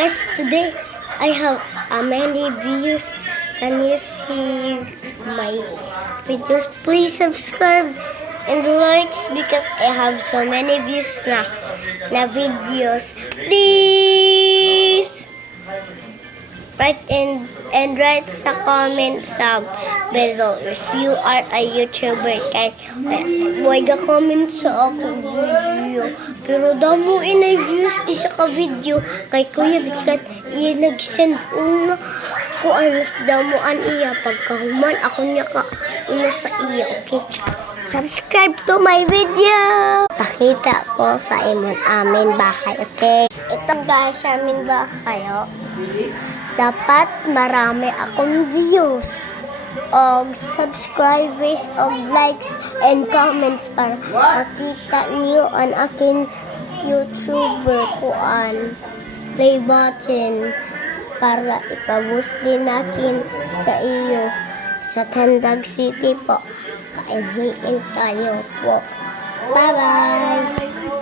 Guys, today I have many views. Can you see my videos? Please subscribe and likes because I have so many views na videos. Please write and write sa comment sa below if you are a YouTuber. Kay may ga-comment sa akong video. Pero damo inay views isa ka video kay Kuya Bitskat iya nag-send una ko anos damuan iya pagkahuman ako niya ka una sa iya. Okay, subscribe to my video. Pakita ko sa amin bahay. Okay, itong guys sa amin bahay. Dapat marami akong views og subscribers og likes and comments para makita niyo ang aking YouTuber kuan play button para ipaboost din natin sa iyo sa Tandag City po. Kainhiin tayo po. Bye bye.